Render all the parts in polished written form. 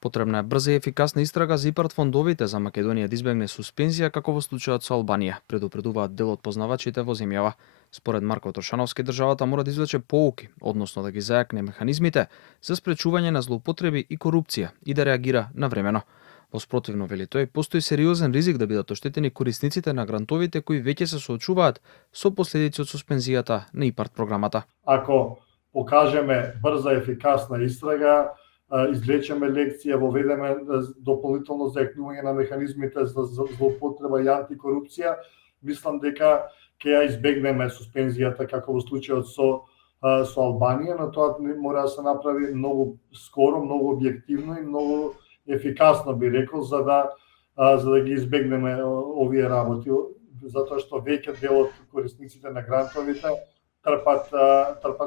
Потребна е брза и ефикасна истрага за ИПАРД фондовите за Македонија да избегне суспензија како во случајот со Албанија, предупредуваат дел од познавачите во земјава. Според Марко Трошановски, државата мора да извлече поуки, односно да ги зајакне механизмите за спречување на злоупотреби и корупција и да реагира навремено. Во спротивно, вели тој, постои сериозен ризик да бидат оштетени корисниците на грантовите кои веќе се соочуваат со последици од суспензијата на ИПАРД програмата. Ако покажеме брза, ефикасна истрага, извлечеме лекција, воведеме дополнително зајакнување на механизмите за злоупотреба и антикорупција, мислам дека ќе ја избегнеме суспензијата како во случајот со Албанија, но тоа мора да се направи многу скоро, многу објективно и многу ефикасно, би рекол, за да ги избегнеме овие работи, затоа што веќе дел од корисниците на грантовите трпат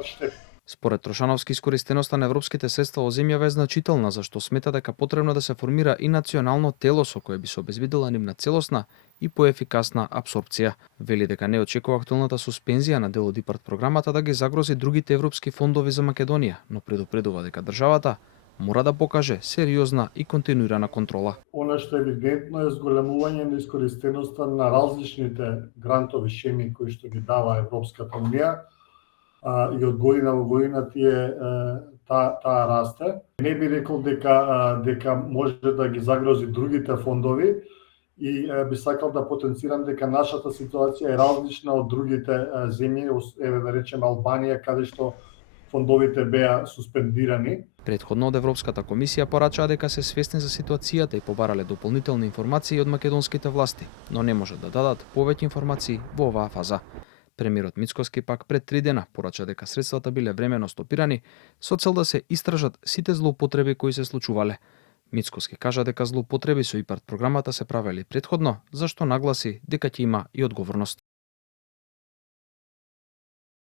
штети. Според Трошановски, искористеноста на европските средства во земјава е значителна, зашто смета дека потребно да се формира и национално тело со кое би се обезбедила нивна целосна и поефикасна апсорпција. Вели дека не очекува актуелната суспензија на дел од ИПАРД програмата да ги загрози другите европски фондови за Македонија, но предупредува дека државата мора да покаже сериозна и континуирана контрола. Она што е евидентно е зголемување на искористеноста на различните грантови шеми кои што ги дава Европската унија, и од година во година таа расте. Не би рекол дека може да ги загрози другите фондови и би сакал да потенцирам дека нашата ситуација е различна од другите земји, еве да речеме Албанија, каде што фондовите беа суспендирани. Претходно од Европската комисија порачаа дека се свесни за ситуацијата и побарале дополнителни информации од македонските власти, но не може да дадат повеќе информации во оваа фаза. Премиерот Мицкоски пак пред 3 дена порача дека средствата биле времено стопирани со цел да се истражат сите злоупотреби кои се случувале. Мицкоски кажа дека злоупотреби со ИПАРД програмата се правели претходно, зашто нагласи дека ќе има и одговорност.